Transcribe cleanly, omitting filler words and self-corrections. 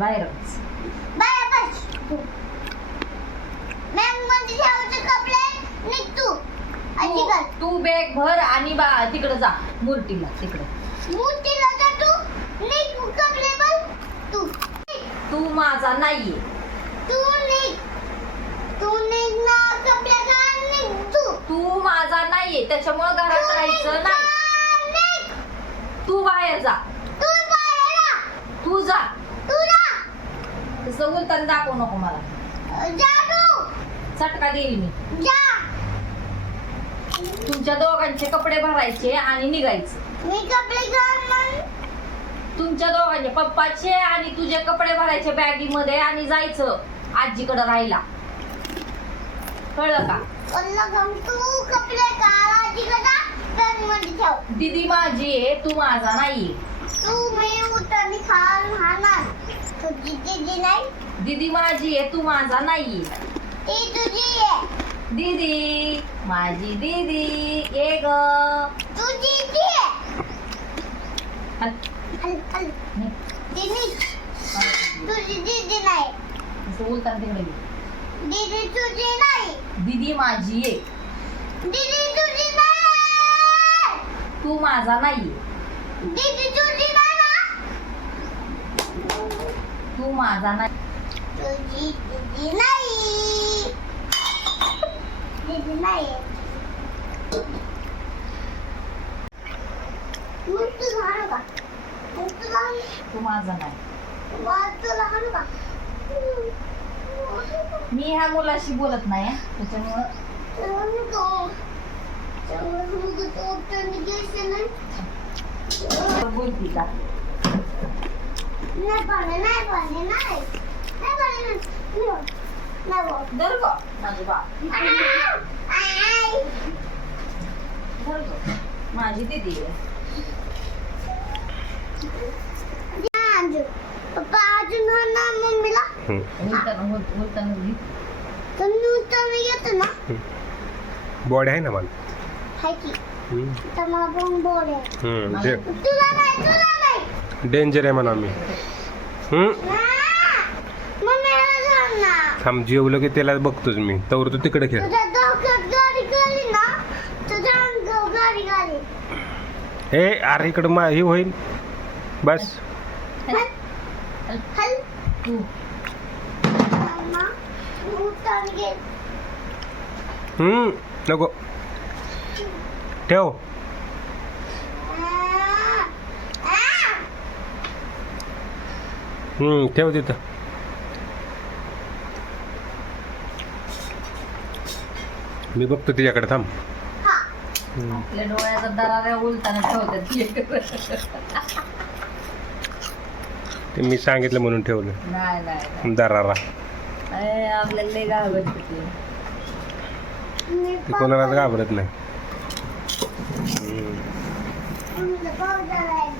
बाहेरच. बाहेर बस तू. बॅग मध्ये ठेवायचे कपडे निघ तू. अजिबात. तू बॅग भर आणि तिकडे जा मूर्तीला तिकडे. मूर्तीला जा तू. निघ कपडे बघ तू. तू माझा नाहीये. तू निघ. तू निघ ना कपडे घाल निघ तू. तू माझा नाहीये त्याच्यामुळे घरात राहायचं नाही. निघ. तू बाहेर जा. तू बाहेर जा. तू जा. तू जा. तसं बोलताना दाखवू नको मला. जा तू. चटका देईल मी. जा. तुमच्या दोघांचे कपडे भरायचे आणि निघायचं. मी कपडे घाल मग. तुमच्या दोघांचे पप्पाचे आणि तुझे कपडे भरायचे बॅगीमध्ये आणि जायचं आजीकडे राहायला. कळलं का? तू कपडे घाल आजीकडे बॅग मध्ये ठेव. दीदी माझी आहे तू माझा नाहीये. तू मी उतरली खाल हाणार. तुझी दीदी नाही. दीदी माझी आहे तू माझा नाहीये. ती तुझी आहे. दीदी माझी दीदी ये ग. तुझी ती आहे. हल, हल हल. निघ. दीदी हल. तुझी दीदी नाही. असं बोलताना तिकडे गे. दीदी तुझी नाही. दीदी माझी आहे दीदी तुझी नाही. तू माझा नाहीये. दीदी तुझी नाही ना. तू माझा नाही. तुझी दीदी नाही. दीदी नाही. मग तू लहान का? मग तू लहान. तू माझा नाही. मग तू लहान का? मी ह्या मुलाशी बोलत नाही हं. त्याच्यामुळं बोलती का? धर गं, माझी बाप. धर गं. माझी दीदी आहे. पप्पा अजून ना मम्मीला बोलताना घे. तुम्ही उत्तर येतो ना. बॉडी आहे ना मला. हाय की तर मग पण बोल डे- तुला नाही. डेंजर आहे म्हणा मी. मम्मीला सांग ना. थांब जेवलं की त्याला बघतोच मी. तवर तू तिकडे खेळ. तुझ्या डोक्यात गाडी गेली ना. तुझ्या अंगावर गाडी गेली. ए अरे इकडं हे होईल बस. हल तू मम्मा उत्तर घे. नको ठेव. ठेव तिथं. मी बघतो तिच्याकडे थांब. हा. आपल्या डोळ्याचा दराऱ्या उलताना ठेवतात. ते मी सांगितलं म्हणून ठेवलं. नाही नाही दरारा आपल्याला लय घाबरत होती. ते कोणालाच घाबरत नाही. मम्मीला पावडर आहे.